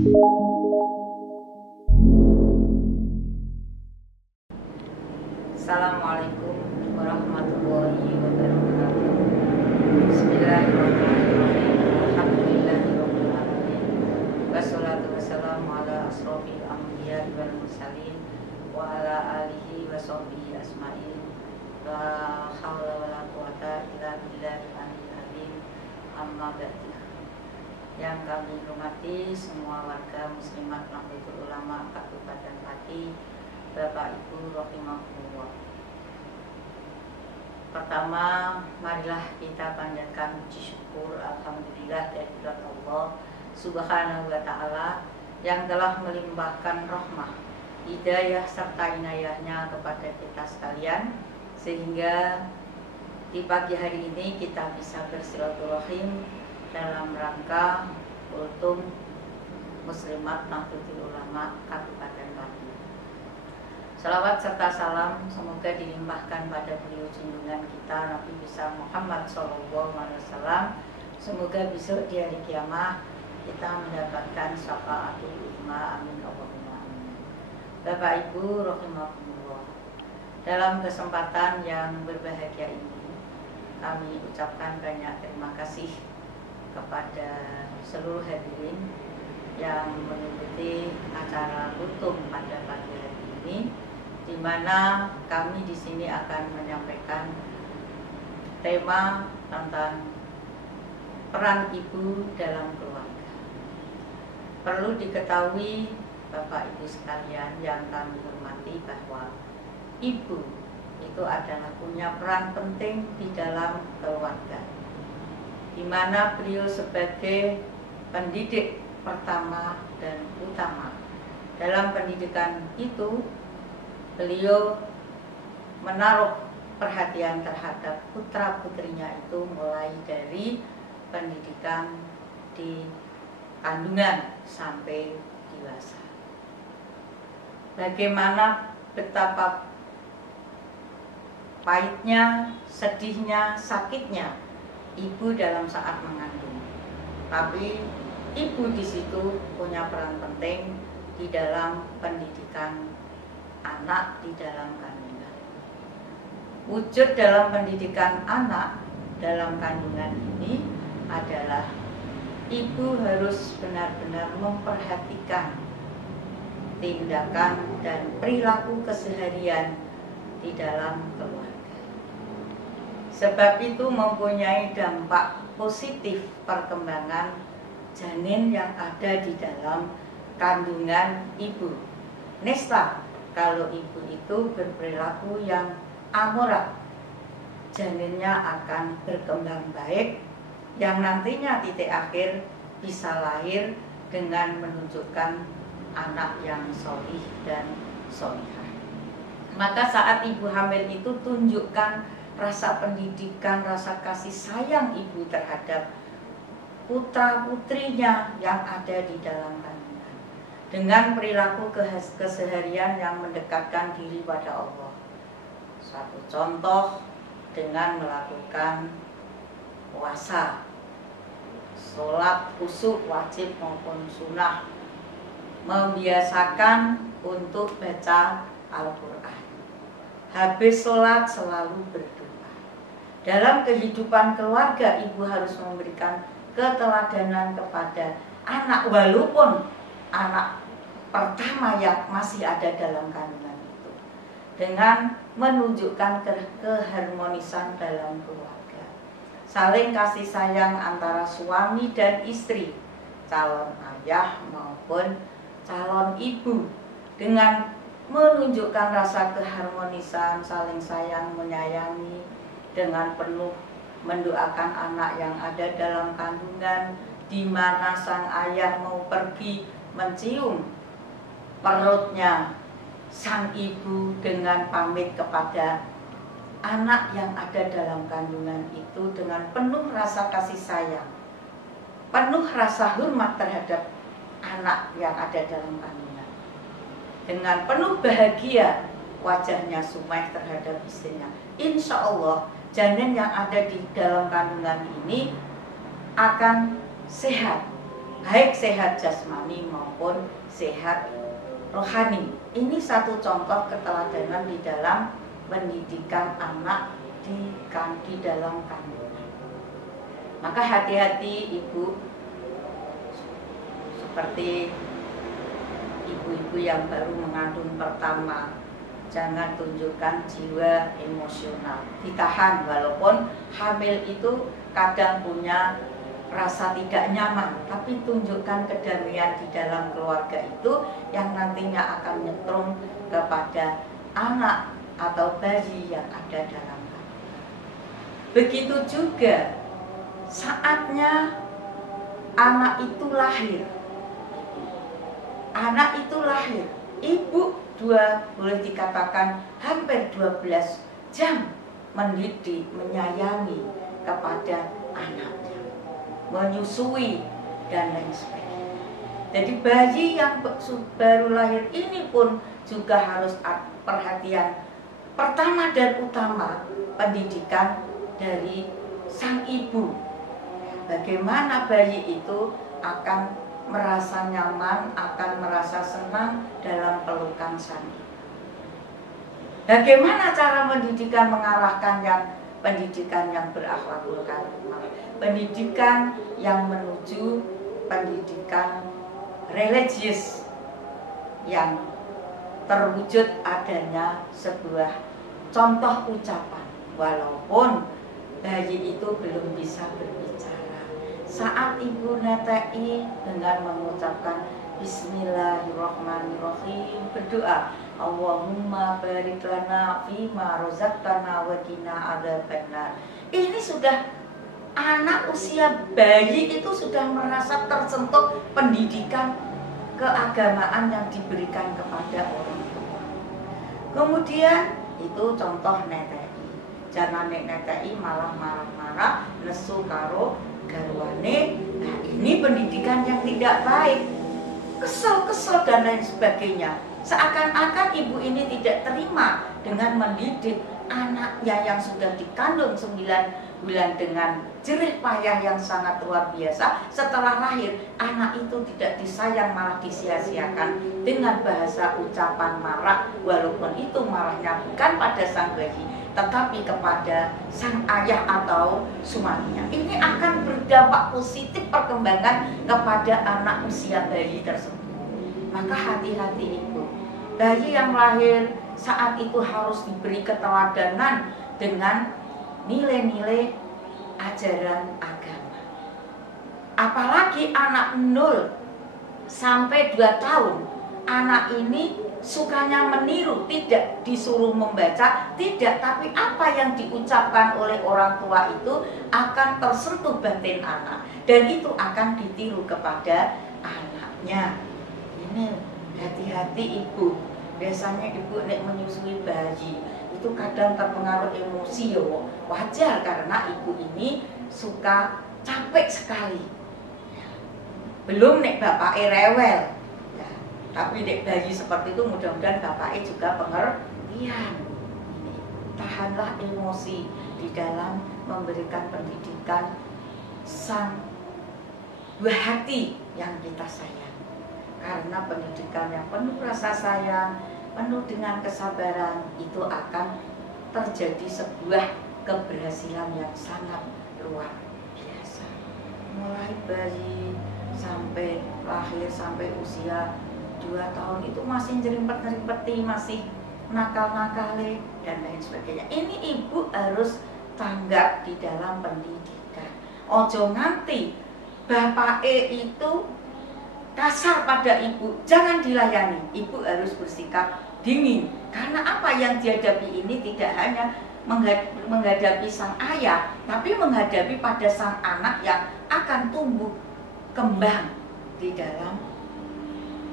Assalamualaikum warahmatullahi wabarakatuh. Bismillahirrahmanirrahim. Alhamdulillahirabbil alamin. Wassalatu wassalamu ala asrofil anbiya wal mursalin wa ala alihi wa sahbihi asma'in. La haula wala quwata illa billahil aliyyil azim. Amma ba'du. Yang kami hormati semua warga muslimat Nahdlatul Ulama Kabupaten Pati, Bapak Ibu rahimahumullah. Pertama, marilah kita panjatkan puji syukur alhamdulillah kehadirat Allah Subhanahu wa taala yang telah melimpahkan rahmah, hidayah serta inayahnya kepada kita sekalian, sehingga di pagi hari ini kita bisa bersilaturahim dalam rangka ultum muslimat Nahdlatul Ulama Kabupaten Pati. Salawat serta salam semoga dilimpahkan pada beliau junjungan kita Nabi besar Muhammad SAW. Semoga besok di hari kiamat kita mendapatkan syafaatul uzma, amin Allahumma amin. Bapak Ibu rahimakumullah, dalam kesempatan yang berbahagia ini kami ucapkan banyak terima kasih kepada seluruh hadirin yang mengikuti acara ultum pada pagi hari ini, di mana kami di sini akan menyampaikan tema tentang peran ibu dalam keluarga. Perlu diketahui Bapak Ibu sekalian yang kami hormati bahwa ibu itu adalah punya peran penting di dalam keluarga, di mana beliau sebagai pendidik pertama dan utama. Dalam pendidikan itu, beliau menaruh perhatian terhadap putra-putrinya itu mulai dari pendidikan di kandungan sampai dewasa. Bagaimana betapa pahitnya, sedihnya, sakitnya ibu dalam saat mengandung. Tapi ibu di situ punya peran penting di dalam pendidikan anak di dalam kandungan. Wujud dalam pendidikan anak dalam kandungan ini adalah ibu harus benar-benar memperhatikan tindakan dan perilaku keseharian di dalam keluarga. Sebab itu mempunyai dampak positif perkembangan janin yang ada di dalam kandungan ibu. Nesta, kalau ibu itu berperilaku yang amoral, janinnya akan berkembang baik, yang nantinya titik akhir bisa lahir dengan menunjukkan anak yang sholih dan sholihah. Maka saat ibu hamil itu tunjukkan rasa pendidikan, rasa kasih sayang ibu terhadap putra-putrinya yang ada di dalam kandungan, dengan perilaku keseharian yang mendekatkan diri pada Allah. Suatu contoh dengan melakukan puasa, sholat khusyuk wajib maupun sunnah, membiasakan untuk baca Al-Quran, habis sholat selalu berdoa. Dalam kehidupan keluarga, ibu harus memberikan keteladanan kepada anak, walaupun anak pertama yang masih ada dalam kandungan itu, dengan menunjukkan keharmonisan dalam keluarga, saling kasih sayang antara suami dan istri, calon ayah maupun calon ibu, dengan menunjukkan rasa keharmonisan, saling sayang menyayangi, dengan penuh mendoakan anak yang ada dalam kandungan, di mana sang ayah mau pergi mencium perutnya sang ibu dengan pamit kepada anak yang ada dalam kandungan itu dengan penuh rasa kasih sayang, penuh rasa hormat terhadap anak yang ada dalam kandungan. Dengan penuh bahagia wajahnya Sumaih terhadap istrinya. Insya Allah janin yang ada di dalam kandungan ini akan sehat baik sehat jasmani maupun sehat rohani. Ini satu contoh keteladanan di dalam pendidikan anak di dalam kandungan. Maka hati-hati ibu, seperti ibu-ibu yang baru mengandung pertama, jangan tunjukkan jiwa emosional, ditahan. Walaupun hamil itu kadang punya rasa tidak nyaman, tapi tunjukkan kedamaian di dalam keluarga itu yang nantinya akan nyetrum kepada anak atau bayi yang ada dalam kandungan. Begitu juga saatnya anak itu lahir. Anak itu lahir, ibu boleh dikatakan hampir 12 jam mendidik, menyayangi kepada anaknya, menyusui dan lain sebagainya. Jadi bayi yang baru lahir ini pun juga harus perhatian pertama dan utama, pendidikan dari sang ibu. Bagaimana bayi itu akan merasa nyaman, akan merasa senang dalam pelukan sang ibu. Bagaimana cara pendidikan mengarahkan pendidikan yang berakhlakul karimah, pendidikan yang menuju pendidikan religius yang terwujud adanya sebuah contoh ucapan, walaupun bayi itu belum bisa berbicara. Saat ibu netei dengan mengucapkan Bismillahirrahmanirrahim, berdoa, Allahumma barik lana fima rozaqtana wa qina adzabannar. Ini sudah anak usia bayi itu sudah merasa tersentuh pendidikan keagamaan yang diberikan kepada orang tua. Kemudian itu contoh netei. Jangan netei malah marah-marah, nesu karo garwane. Nah, ini pendidikan yang tidak baik, kesel-kesel dan lain sebagainya. Seakan-akan ibu ini tidak terima dengan mendidik anaknya yang sudah dikandung 9 bulan dengan jerih payah yang sangat luar biasa. Setelah lahir, anak itu tidak disayang, malah disia-siakan dengan bahasa ucapan marah, walaupun itu marahnya bukan pada sang bayi, tetapi kepada sang ayah atau suaminya. Ini akan berdampak positif perkembangan kepada anak usia bayi tersebut. Maka hati-hati ibu. Bayi yang lahir saat itu harus diberi keteladanan dengan nilai-nilai ajaran agama. Apalagi anak 0 sampai 2 tahun, anak ini sukanya meniru, tidak disuruh membaca, tidak, tapi apa yang diucapkan oleh orang tua itu akan tersentuh batin anak, dan itu akan ditiru kepada anaknya. Ini hati-hati ibu. Biasanya ibu nek menyusui bayi itu kadang terpengaruh emosi yo. Wajar karena ibu ini suka capek sekali. Belum nek bapaknya rewel. Tapi dek bayi seperti itu mudah-mudahan bapaknya juga pengertian. Tahanlah emosi di dalam memberikan pendidikan sang buah hati yang kita sayang. Karena pendidikan yang penuh rasa sayang, penuh dengan kesabaran, itu akan terjadi sebuah keberhasilan yang sangat luar biasa. Mulai bayi sampai lahir, sampai usia 2 tahun itu masih nyerimpet-nyerimpeti, masih nakal-nakale dan lain sebagainya. Ini ibu harus tanggap di dalam pendidikan. Ojo nganti bapake itu kasar pada ibu, jangan dilayani. Ibu harus bersikap dingin. Karena apa yang dihadapi ini tidak hanya menghadapi sang ayah, tapi menghadapi pada sang anak yang akan tumbuh kembang di dalam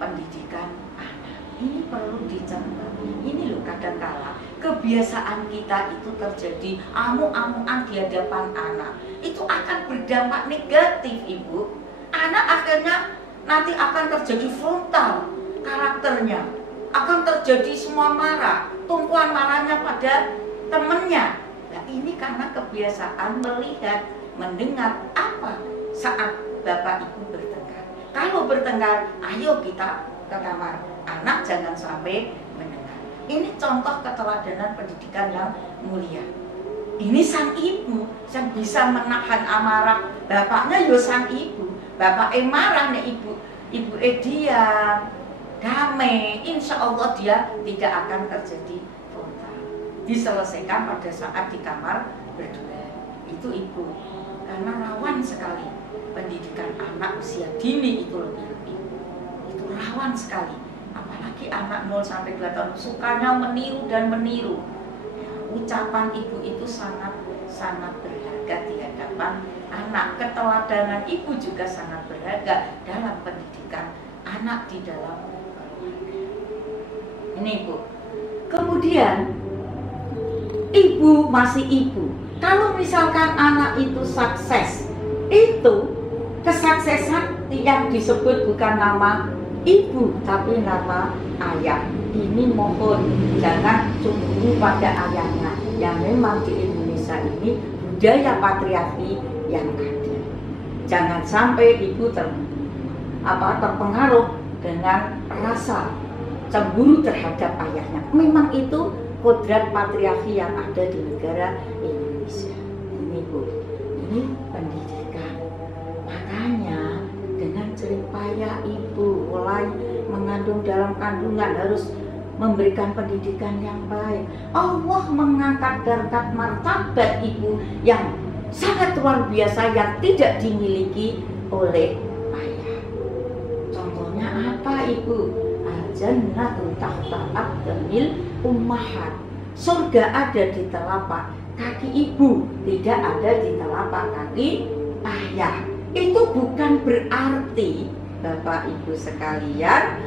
pendidikan anak. Ini perlu dicatat. Ini loh kadangkala kebiasaan kita itu terjadi amuk-amukan di hadapan anak. Itu akan berdampak negatif ibu. Anak akhirnya nanti akan terjadi frontal karakternya, akan terjadi semua marah, tumpuan marahnya pada temennya. Nah ini karena kebiasaan melihat, mendengar apa saat bapak ibu bertengkar. Kalau bertengkar, ayo kita ke kamar. Anak jangan sampai mendengar. Ini contoh keteladanan pendidikan yang mulia. Ini sang ibu yang bisa menahan amarah bapaknya, yo sang ibu. Bapak marah nih ibu diam, damai. Insya Allah dia tidak akan terjadi frontal. Diselesaikan pada saat di kamar berdua. Itu ibu. Karena rawan sekali pendidikan anak usia dini itu lebih-lebih. Itu rawan sekali. Apalagi anak 0 sampai 2 tahun sukanya meniru dan meniru. Ya, ucapan ibu itu sangat berharga di hadapan anak. Keteladanan ibu juga sangat berharga dalam pendidikan anak di dalam keluarga. Ini ibu. Kemudian ibu masih ibu. Kalau misalkan anak itu sukses, itu kesuksesan yang disebut bukan nama ibu tapi nama ayah. Ini mohon jangan cemburu pada ayahnya, yang memang di Indonesia ini budaya patriarki yang ada. Jangan sampai ibu terpengaruh dengan rasa cemburu terhadap ayahnya. Memang itu kodrat patriarki yang ada di negara Indonesia. Ini Bu, ini pendidikan. Makanya dengan jerih payah ibu mulai mengandung dalam kandungan harus memberikan pendidikan yang baik. Allah mengangkat derajat martabat ibu yang sangat luar biasa yang tidak dimiliki oleh ayah. Contohnya apa ibu? Al-jannatu tahta aqdamil ummahat. Surga ada di telapak kaki ibu, tidak ada di telapak kaki ayah. Itu bukan berarti Bapak Ibu sekalian,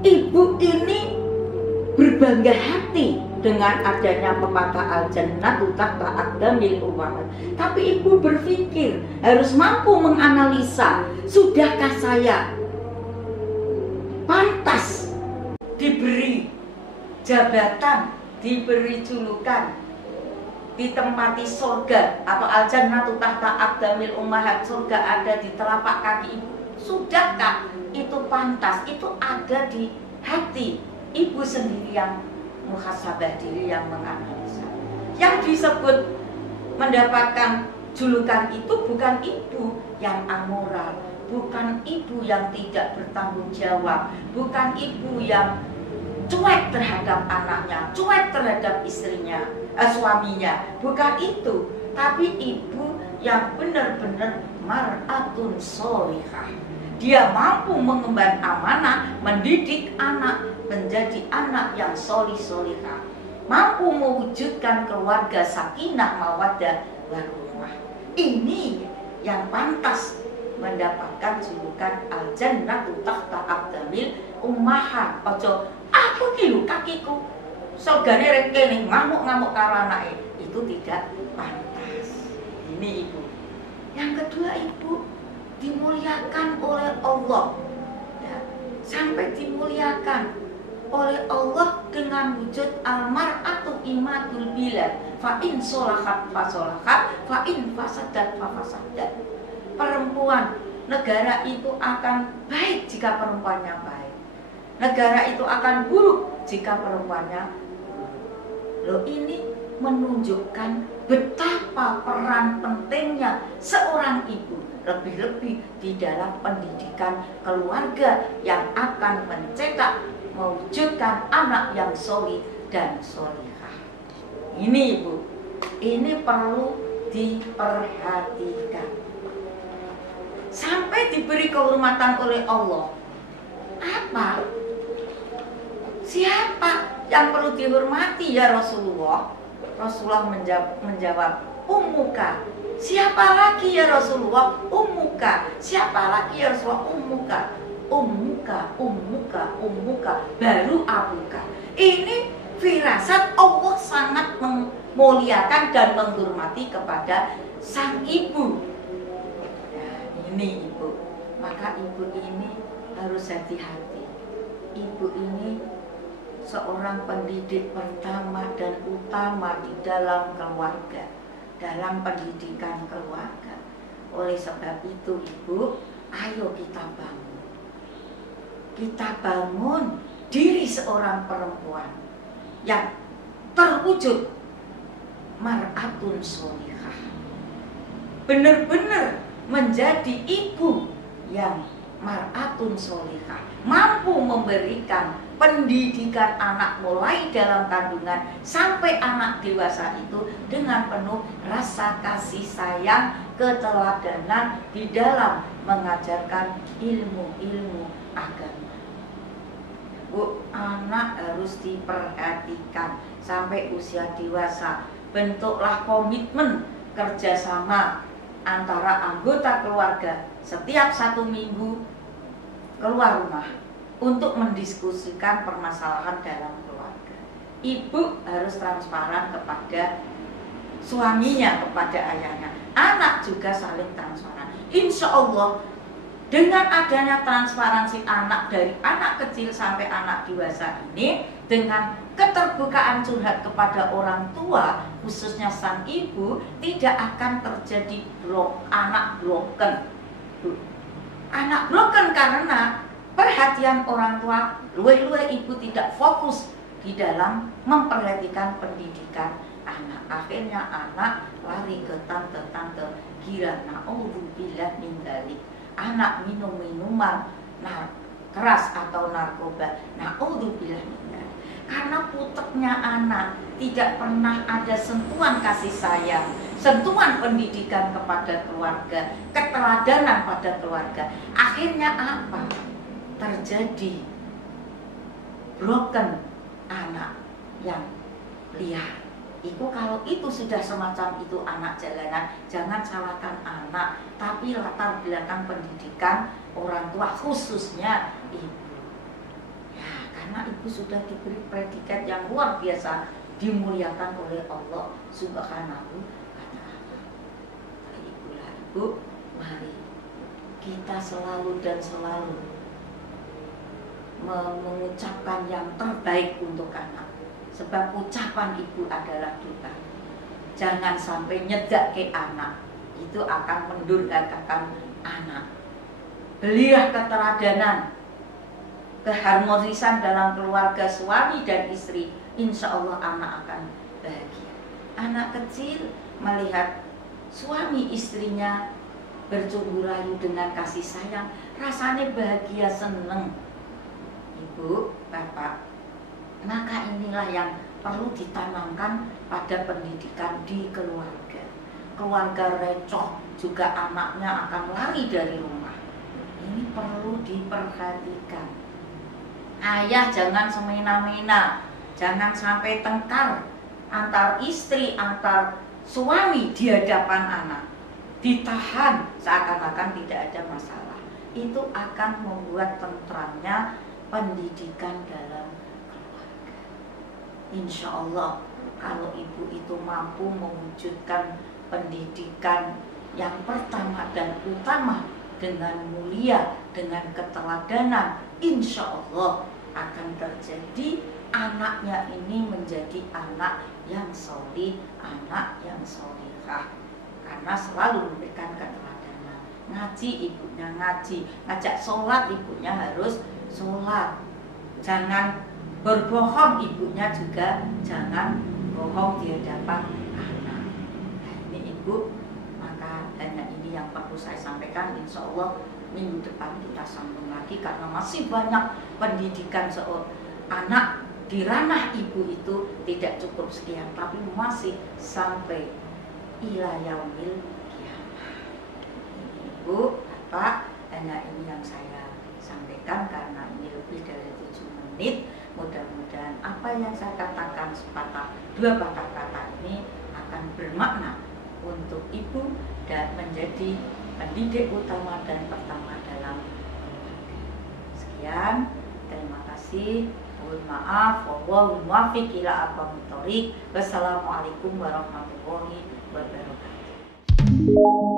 ibu ini berbangga hati dengan adanya pepatah al-jannatu tahta aqdamil ummahat. Tapi ibu berpikir harus mampu menganalisa, sudahkah saya pantas diberi jabatan, diberi julukan, ditempati surga atau al-jannatu tahta aqdamil ummahat, surga ada di telapak kaki ibu. Sudahkah itu pantas? Itu ada di hati ibu sendiri yang muhasabah diri, yang menganalisa. Yang disebut mendapatkan julukan itu bukan ibu yang amoral, bukan ibu yang tidak bertanggung jawab, bukan ibu yang cuek terhadap anaknya, cuek terhadap istrinya, suaminya, bukan itu. Tapi ibu yang benar-benar mar'atun sholihah. Dia mampu mengemban amanah, mendidik anak menjadi anak yang sholih-sholihah, mampu mewujudkan keluarga sakinah mawaddah warahmah. Ini yang pantas mendapatkan julukan al-jannatu tahta aqdamil ummahat. Ojo aku kilu kakiku surgane rek ngamuk-ngamuk karo anake, itu tidak pantas. Ini ibu. Yang kedua, ibu dimuliakan oleh Allah ya, sampai dimuliakan oleh Allah dengan wujud al-mar'atu imadul bilad, fa in sholahat fa sholahat, fa in fasadat fa fasadat. Perempuan, negara itu akan baik jika perempuannya baik, negara itu akan buruk jika perempuannya buruk. Loh, ini menunjukkan betapa peran pentingnya seorang ibu, lebih-lebih di dalam pendidikan keluarga yang akan mencetak, mewujudkan anak yang sholih dan sholihah. Ini ibu, ini perlu diperhatikan sampai diberi kehormatan oleh Allah. Apa? Siapa yang perlu dihormati ya Rasulullah? Rasulullah menjawab, ummuka. Siapa lagi ya Rasulullah? Ummuka. Siapa lagi ya Rasulullah? Ummuka. Ummuka, ummuka, ummuka, baru abuka. Ini firasat Allah sangat memuliakan dan menghormati kepada sang ibu. Nah, ini ibu. Maka ibu ini harus hati-hati. Ibu ini seorang pendidik pertama dan utama di dalam keluarga, dalam pendidikan keluarga. Oleh sebab itu ibu Ayo kita bangun. Kita bangun diri seorang perempuan yang terwujud mar'atun sholihah. Benar-benar menjadi ibu yang mar'atun sholihah, mampu memberikan pendidikan anak mulai dalam kandungan sampai anak dewasa itu dengan penuh rasa kasih sayang, keteladanan di dalam mengajarkan ilmu-ilmu agama. Bu, anak harus diperhatikan sampai usia dewasa. Bentuklah komitmen kerjasama antara anggota keluarga setiap 1 minggu keluar rumah untuk mendiskusikan permasalahan dalam keluarga. Ibu harus transparan kepada suaminya, kepada ayahnya. Anak juga saling transparan. Insya Allah dengan adanya transparansi anak dari anak kecil sampai anak dewasa ini, dengan keterbukaan curhat kepada orang tua, khususnya sang ibu, tidak akan terjadi anak broken. Anak broken karena perhatian orang tua, luwe-luwe ibu tidak fokus di dalam memperhatikan pendidikan anak. Akhirnya anak lari ke tante-tante gila, na'udzubillah min dzalik. Anak minum minuman keras atau narkoba, na'udzubillah min dzalik. Karena puteknya anak tidak pernah ada sentuhan kasih sayang, sentuhan pendidikan kepada keluarga, keteladanan pada keluarga. Akhirnya apa? Terjadi broken anak yang liar. Kalau itu sudah semacam itu anak jalanan, jangan salahkan anak, tapi latar belakang pendidikan orang tua, khususnya ibu. Ya, karena ibu sudah diberi predikat yang luar biasa, dimuliakan oleh Allah Subhanahu wa Ta'ala. Itulah ibu, mari kita selalu dan selalu mengucapkan yang terbaik untuk anak. Sebab ucapan ibu adalah doa. Jangan sampai nyedak ke anak, itu akan mendurhakakan anak. Belilah keteladanan, keharmonisan dalam keluarga suami dan istri. Insya Allah anak akan bahagia. Anak kecil melihat suami istrinya bercumbu rayu dengan kasih sayang, rasanya bahagia, seneng. Ibu, bapak, maka inilah yang perlu ditanamkan pada pendidikan di keluarga. Keluarga recoh juga anaknya akan lari dari rumah. Ini perlu diperhatikan. Ayah jangan semena-mena, jangan sampai tengkar antar istri, antar suami di hadapan anak. Ditahan seakan-akan tidak ada masalah. Itu akan membuat tentramnya pendidikan dalam keluarga. Insya Allah kalau ibu itu mampu mewujudkan pendidikan yang pertama dan utama dengan mulia, dengan keteladanan, insya Allah akan terjadi anaknya ini menjadi anak yang sholih, anak yang sholihah, karena selalu memberikan keteladanan. Ngaji ibunya ngaji, ngajak sholat ibunya harus sholat. Jangan berbohong ibunya juga jangan bohong di hadapan anak. Nah, ini ibu, maka hanya ini yang perlu saya sampaikan. Insya Allah minggu depan kita sambung lagi karena masih banyak pendidikan anak di ranah ibu itu tidak cukup sekian, tapi masih sampai ila yaumil qiyamah. Ibu, bapak, hanya ini yang saya sampaikan karena ini lebih dari 7 menit. Mudah-mudahan apa yang saya katakan dua patah kata ini akan bermakna untuk ibu dan menjadi pendidik utama dan pertama dalam keluarga. Sekian, terima kasih. Mohon maaf, wallahul muwaffiq ila aqwamit thoriq. Wassalamualaikum warahmatullahi wabarakatuh.